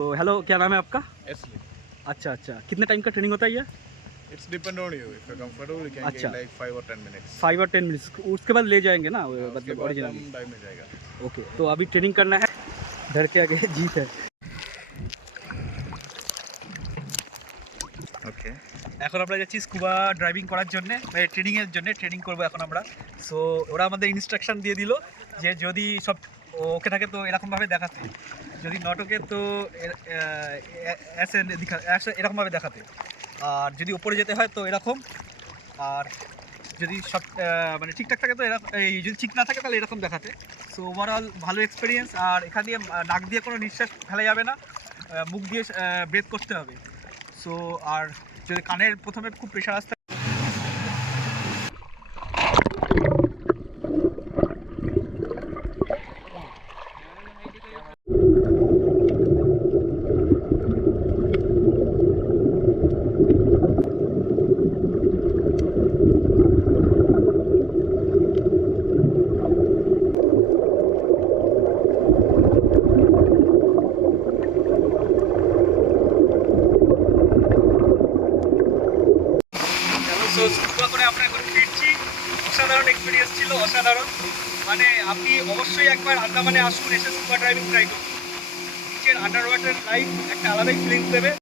तो हेलो, क्या नाम है आपका? Asli. अच्छा अच्छा, कितने टाइम का ट्रेनिंग होता है ये? It's depend on you. If you're comfortable, you can अच्छा, get like 5 or 10 minutes. 5 और 10 मिनट्स उसके बाद ले जाएंगे ना हाँ, उसके मतलब बाद ओरिजिनली। हम टाइम में जाएगा. ओके, तो अभी ट्रेनिंग करना है, डर के आगे जीत है। Okay. এখন আমরা যাচ্ছি স্কুবা ড্রাইভিং করার জন্য, ট্রেনিংয়ের জন্য ট্রেনিং করবো এখন আমরা। সো ওরা আমাদের ইনস্ট্রাকশন দিয়ে দিল যে যদি সব ওকে থাকে তো এরকমভাবে দেখাতে, যদি নট ওকে তো এরকমভাবে দেখাতে, আর যদি ওপরে যেতে হয় তো এরকম, আর যদি সব মানে ঠিকঠাক থাকে তো এরকম, এই যদি ঠিক না থাকে তাহলে এরকম দেখাতে। সো ওভারঅল ভালো এক্সপিরিয়েন্স। আর এখান দিয়ে নাক দিয়ে কোনো নিঃশ্বাস ফেলা যাবে না, মুখ দিয়ে ব্রেথ করতে হবে। সো আর যদি কানের প্রথমে খুব প্রেশার আসতে স্কুবা করে আমরা এখন ফিরছি। অসাধারণ এক্সপিরিয়েন্স ছিল, অসাধারণ। মানে আপনি অবশ্যই একবার আন্দামানে আসুন, এসে স্কুবা ড্রাইভিং ট্রাই করুন। নিচের আন্ডার ওয়াটার লাইফ একটা আলাদাই ফিলিংস দেবে।